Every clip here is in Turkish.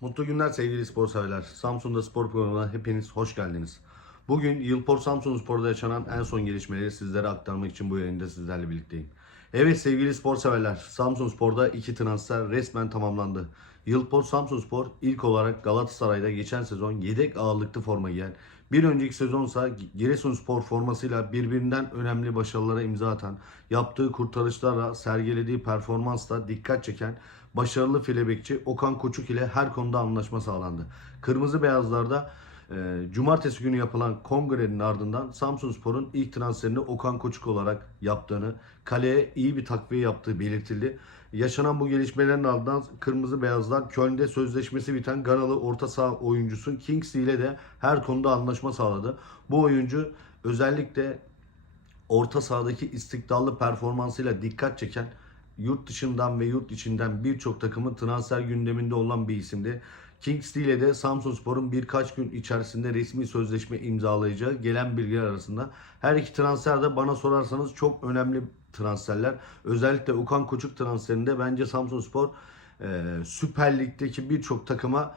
Mutlu günler sevgili spor severler. Samsun'da spor programına hepiniz hoş geldiniz. Bugün Yılport Samsun Spor'da yaşanan en son gelişmeleri sizlere aktarmak için bu yayında sizlerle birlikteyim. Evet sevgili spor severler, Samsun Spor'da iki transfer resmen tamamlandı. Yılport Samsun Spor ilk olarak Galatasaray'da geçen sezon yedek ağırlıklı forma giyen, bir önceki sezonsa Giresunspor formasıyla birbirinden önemli başarılara imza atan, yaptığı kurtarışlarla, sergilediği performansla dikkat çeken başarılı filebekçi Okan Koçuk ile her konuda anlaşma sağlandı. Kırmızı Beyazlar'da e, cumartesi günü yapılan kongrenin ardından Samsunspor'un ilk transferini Okan Koçuk olarak yaptığını, kaleye iyi bir takviye yaptığı belirtildi. Yaşanan bu gelişmelerin ardından Kırmızı Beyazlar Köln'de sözleşmesi biten Ganalı orta saha oyuncusu Kingsley ile de her konuda anlaşma sağladı. Bu oyuncu özellikle orta sahadaki istikrarlı performansıyla dikkat çeken yurt dışından ve yurt içinden birçok takımın transfer gündeminde olan bir isimdi. Kingsley ile de Samsunspor'un birkaç gün içerisinde resmi sözleşme imzalayacağı gelen bilgiler arasında. Her iki transfer de bana sorarsanız çok önemli transferler. Özellikle Okan Koçuk transferinde bence Samsunspor e, Süper Lig'deki birçok takıma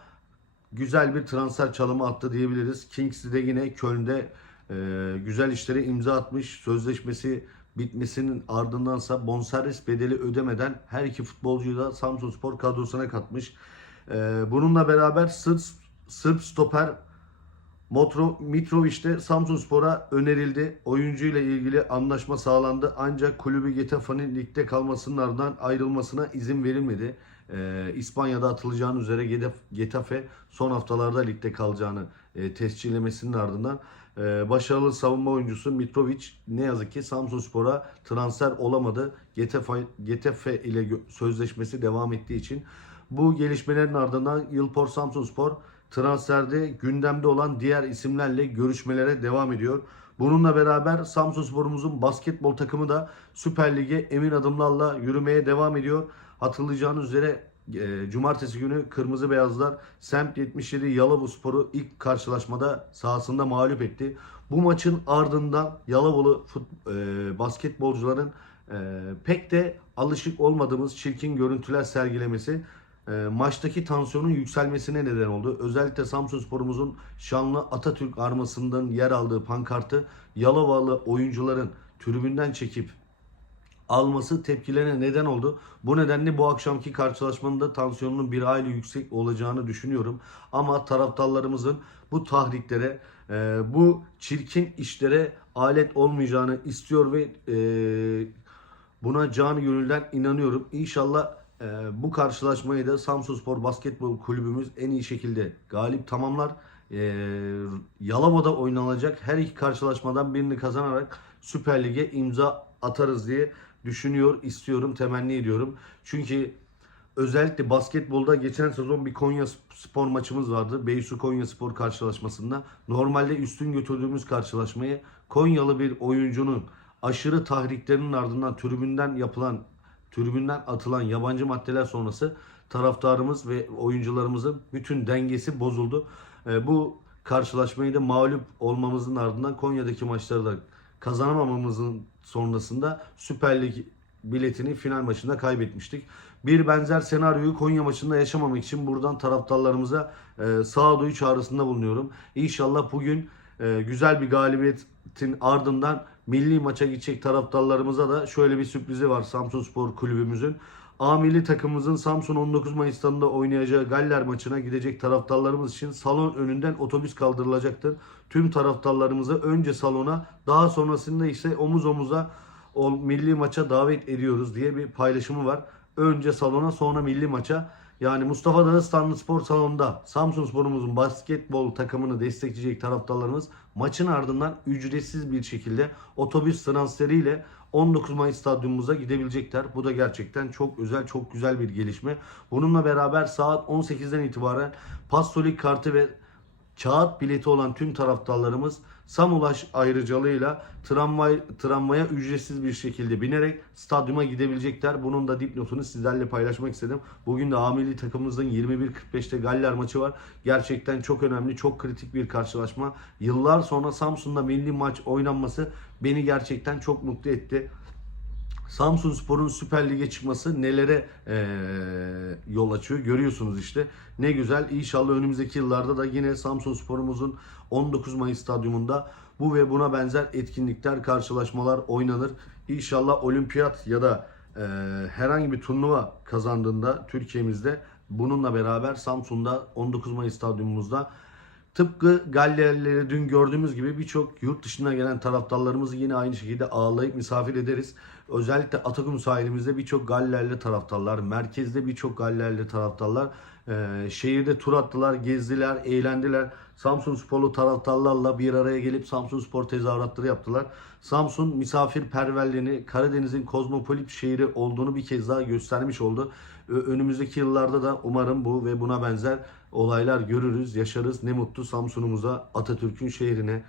güzel bir transfer çalımı attı diyebiliriz. Kingsley de yine Köln'de e, güzel işlere imza atmış. Sözleşmesi bitmesinin ardındansa bonservis bedeli ödemeden her iki futbolcuyu da Samsunspor kadrosuna katmış. E, bununla beraber Sırp, Sırp stoper Motro, Mitrovic de Samsunspor'a önerildi. Oyuncuyla ilgili anlaşma sağlandı. Ancak kulübü Getafe'nin ligde kalmasının ardından ayrılmasına izin verilmedi. Ee, İspanya'da atılacağını üzere Getafe son haftalarda ligde kalacağını e, tescillemesinin ardından e, başarılı savunma oyuncusu Mitrovic ne yazık ki Samsunspor'a transfer olamadı. Getafe, Getafe ile sözleşmesi devam ettiği için bu gelişmelerin ardından Yılpor Samsunspor transferde gündemde olan diğer isimlerle görüşmelere devam ediyor. Bununla beraber Samsunspor'umuzun basketbol takımı da Süper Lig'e emin adımlarla yürümeye devam ediyor. Hatırlayacağınız üzere e, cumartesi günü Kırmızı Beyazlar Semt 77 Yalavuspor'u ilk karşılaşmada sahasında mağlup etti. Bu maçın ardından Yalovulu fut, e, basketbolcuların e, pek de alışık olmadığımız çirkin görüntüler sergilemesi e, maçtaki tansiyonun yükselmesine neden oldu. Özellikle Samsunspor'umuzun şanlı Atatürk armasından yer aldığı pankartı Yalovalı oyuncuların tribünden çekip alması tepkilerine neden oldu. Bu nedenle bu akşamki karşılaşmanın da tansiyonunun bir hayli yüksek olacağını düşünüyorum. Ama taraftarlarımızın bu tahriklere, e, bu çirkin işlere alet olmayacağını istiyor ve e, buna canı gönülden inanıyorum. İnşallah e, bu karşılaşmayı da Samsunspor Basketbol Kulübümüz en iyi şekilde galip tamamlar. E, Yalova'da oynanacak her iki karşılaşmadan birini kazanarak Süper Lig'e imza atarız diye düşünüyor, istiyorum, temenni ediyorum. Çünkü özellikle basketbolda geçen sezon bir Konya Spor maçımız vardı. Beysu Konya Spor karşılaşmasında. Normalde üstün götürdüğümüz karşılaşmayı Konyalı bir oyuncunun aşırı tahriklerinin ardından tribünden yapılan, tribünden atılan yabancı maddeler sonrası taraftarımız ve oyuncularımızın bütün dengesi bozuldu. Ee, bu karşılaşmayı da mağlup olmamızın ardından Konya'daki maçları da kazanamamamızın sonrasında Süper Lig biletini final maçında kaybetmiştik. Bir benzer senaryoyu Konya maçında yaşamamak için buradan taraftarlarımıza e, sağduyu çağrısında bulunuyorum. İnşallah bugün e, güzel bir galibiyetin ardından milli maça gidecek taraftarlarımıza da şöyle bir sürprizi var Samsun Spor Kulübümüzün. A milli takımımızın Samsun 19 Mayıs oynayacağı Galler maçına gidecek taraftarlarımız için salon önünden otobüs kaldırılacaktır. Tüm taraftarlarımızı önce salona daha sonrasında ise omuz omuza o milli maça davet ediyoruz diye bir paylaşımı var. Önce salona sonra milli maça. Yani Mustafa Dağıstanlı Spor Salonu'nda Samsun Spor'umuzun basketbol takımını destekleyecek taraftarlarımız maçın ardından ücretsiz bir şekilde otobüs transferiyle 19 Mayıs stadyumumuza gidebilecekler. Bu da gerçekten çok özel, çok güzel bir gelişme. Bununla beraber saat 18'den itibaren pasolik kartı ve kağıt bileti olan tüm taraftarlarımız Samulaş ayrıcalığıyla tramvay, tramvaya ücretsiz bir şekilde binerek stadyuma gidebilecekler. Bunun da dipnotunu sizlerle paylaşmak istedim. Bugün de A milli takımımızın 21.45'te Galler maçı var. Gerçekten çok önemli, çok kritik bir karşılaşma. Yıllar sonra Samsun'da milli maç oynanması beni gerçekten çok mutlu etti. Samsun Spor'un Süper Lig'e çıkması nelere eee, yol açıyor görüyorsunuz işte. Ne güzel İnşallah önümüzdeki yıllarda da yine Samsun Spor'umuzun 19 Mayıs stadyumunda bu ve buna benzer etkinlikler, karşılaşmalar oynanır. İnşallah olimpiyat ya da eee, herhangi bir turnuva kazandığında Türkiye'mizde bununla beraber Samsun'da 19 Mayıs stadyumumuzda Tıpkı Gallerleri dün gördüğümüz gibi birçok yurt dışına gelen taraftarlarımızı yine aynı şekilde ağırlayıp misafir ederiz. Özellikle Atakum sahilimizde birçok Gallerli taraftarlar, merkezde birçok Gallerli taraftarlar e, şehirde tur attılar, gezdiler, eğlendiler. Samsun Sporlu taraftarlarla bir araya gelip Samsun Spor tezahüratları yaptılar. Samsun misafirperverliğini Karadeniz'in kozmopolit şehri olduğunu bir kez daha göstermiş oldu. Önümüzdeki yıllarda da umarım bu ve buna benzer olaylar görürüz, yaşarız. Ne mutlu Samsun'umuza, Atatürk'ün şehrine.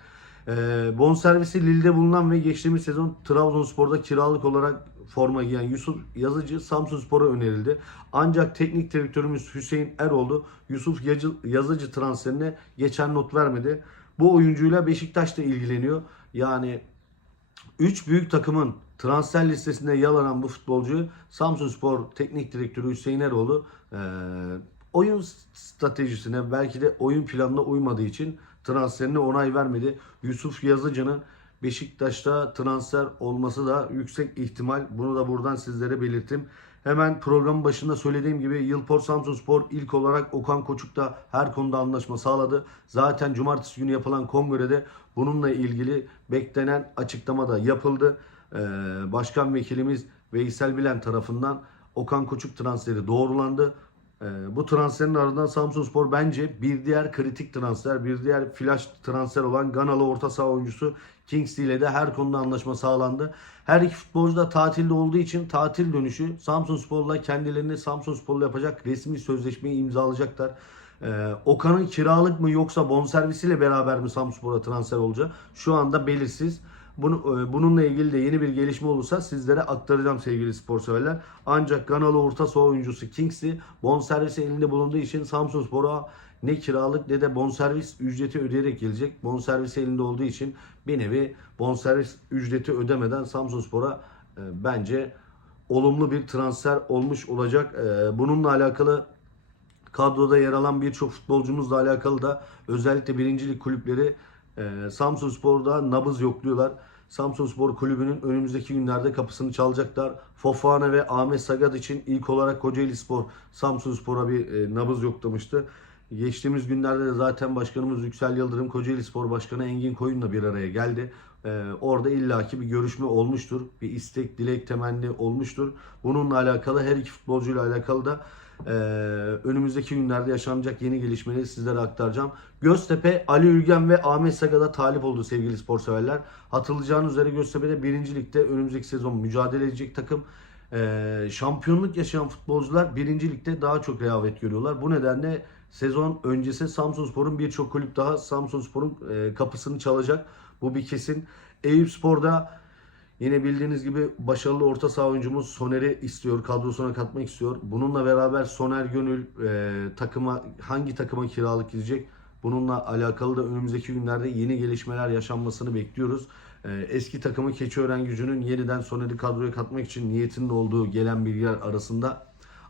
Ee, bonservisi Lille'de bulunan ve geçtiğimiz sezon Trabzonspor'da kiralık olarak forma giyen Yusuf Yazıcı Samsun Spor'a önerildi. Ancak teknik direktörümüz Hüseyin Eroğlu Yusuf Yazı- Yazıcı transferine geçen not vermedi. Bu oyuncuyla Beşiktaş da ilgileniyor. Yani 3 büyük takımın transfer listesinde yer alan bu futbolcuyu Samsun Spor Teknik Direktörü Hüseyin Eroğlu e, oyun stratejisine belki de oyun planına uymadığı için transferine onay vermedi. Yusuf Yazıcı'nın Beşiktaş'ta transfer olması da yüksek ihtimal. Bunu da buradan sizlere belirttim. Hemen programın başında söylediğim gibi Yılport Samsun Spor ilk olarak Okan Koçuk'ta her konuda anlaşma sağladı. Zaten cumartesi günü yapılan kongrede bununla ilgili beklenen açıklama da yapıldı. Ee, Başkan Vekilimiz Veysel Bilen tarafından Okan Koçuk transferi doğrulandı. Ee, bu transferin ardından Samsun Spor bence bir diğer kritik transfer, bir diğer flash transfer olan Ganalı orta saha oyuncusu Kingsley ile de her konuda anlaşma sağlandı. Her iki futbolcu da tatilde olduğu için tatil dönüşü Samsun Spor'la kendilerini Samsun Spor'la yapacak resmi sözleşmeyi imzalayacaklar. Ee, Okan'ın kiralık mı yoksa bonservisiyle beraber mi Samsunspor'a transfer olacak? Şu anda belirsiz. Bunu, e, bununla ilgili de yeni bir gelişme olursa sizlere aktaracağım sevgili spor severler. Ancak Ganalı orta saha oyuncusu Kingsley bonservisi elinde bulunduğu için Samsunspor'a ne kiralık ne de bonservis ücreti ödeyerek gelecek. Bonservisi elinde olduğu için bir nevi bonservis ücreti ödemeden Samsunspor'a e, bence olumlu bir transfer olmuş olacak. E, bununla alakalı kadroda yer alan birçok futbolcumuzla alakalı da özellikle birincilik kulüpleri e, Samsun Spor'da nabız yokluyorlar. Samsun Spor Kulübü'nün önümüzdeki günlerde kapısını çalacaklar. Fofana ve Ahmet Sagat için ilk olarak Kocaeli Spor Samsun Spor'a bir e, nabız yoklamıştı. Geçtiğimiz günlerde de zaten başkanımız Yüksel Yıldırım Kocaeli Spor Başkanı Engin Koyun'la bir araya geldi. Ee, orada illaki bir görüşme olmuştur. Bir istek, dilek, temenni olmuştur. Bununla alakalı her iki futbolcuyla alakalı da e, önümüzdeki günlerde yaşanacak yeni gelişmeleri sizlere aktaracağım. Göztepe, Ali Ülgen ve Ahmet Sagat'a talip oldu sevgili spor severler. Hatırlayacağınız üzere Göztepe'de 1. Ligde önümüzdeki sezon mücadele edecek takım. Ee, şampiyonluk yaşayan futbolcular 1. Ligde daha çok rehavet görüyorlar. Bu nedenle sezon öncesi Samsunspor'un birçok kulüp daha Samsunspor'un e, kapısını çalacak. Bu bir kesin. Eyüp Spor'da Yine bildiğiniz gibi başarılı orta saha oyuncumuz Soner'i istiyor, kadrosuna katmak istiyor. Bununla beraber Soner Gönül e, takıma hangi takıma kiralık gidecek? Bununla alakalı da önümüzdeki günlerde yeni gelişmeler yaşanmasını bekliyoruz. E, eski takımı Keçiören Gücü'nün yeniden Soner'i kadroya katmak için niyetinin olduğu gelen bilgiler arasında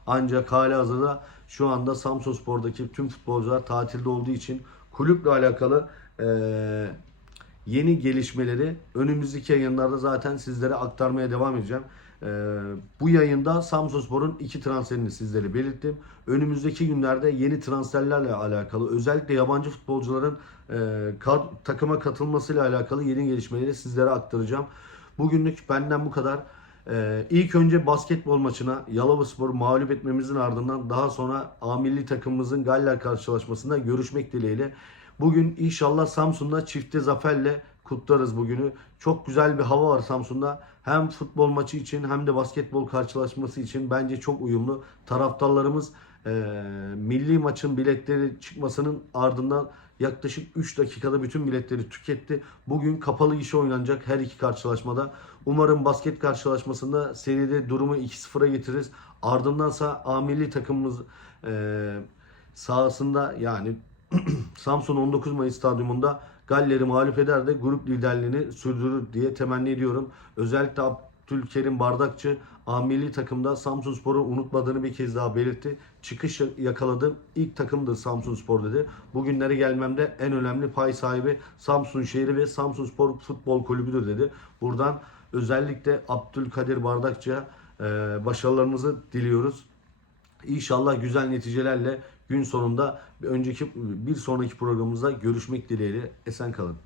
ancak hala hazırda şu anda Samsunspor'daki tüm futbolcular tatilde olduğu için kulüple alakalı e, yeni gelişmeleri önümüzdeki yayınlarda zaten sizlere aktarmaya devam edeceğim. Ee, bu yayında Samsunspor'un iki transferini sizlere belirttim. Önümüzdeki günlerde yeni transferlerle alakalı özellikle yabancı futbolcuların e, takıma katılmasıyla alakalı yeni gelişmeleri sizlere aktaracağım. Bugünlük benden bu kadar. Ee, ilk önce basketbol maçına Yalovaspor'u mağlup etmemizin ardından daha sonra A milli takımımızın Galler karşılaşmasında görüşmek dileğiyle. Bugün inşallah Samsun'da çifte zaferle kutlarız bugünü. Çok güzel bir hava var Samsun'da. Hem futbol maçı için hem de basketbol karşılaşması için bence çok uyumlu. Taraftarlarımız e, milli maçın biletleri çıkmasının ardından yaklaşık 3 dakikada bütün biletleri tüketti. Bugün kapalı işe oynanacak her iki karşılaşmada. Umarım basket karşılaşmasında seride durumu 2-0'a getiririz. Ardındansa A milli takımımız e, sahasında yani Samsun 19 Mayıs stadyumunda Galler'i mağlup eder de grup liderliğini sürdürür diye temenni ediyorum. Özellikle Abdülkerim Bardakçı A milli takımda Samsun Spor'u unutmadığını bir kez daha belirtti. Çıkış yakaladım. İlk takımdır Samsun Spor dedi. Bugünlere gelmemde en önemli pay sahibi Samsun şehri ve Samsun Spor Futbol Kulübü'dür dedi. Buradan özellikle Abdülkadir Bardakçı'ya e, başarılarımızı diliyoruz. İnşallah güzel neticelerle gün sonunda önceki bir sonraki programımızda görüşmek dileğiyle. Esen kalın.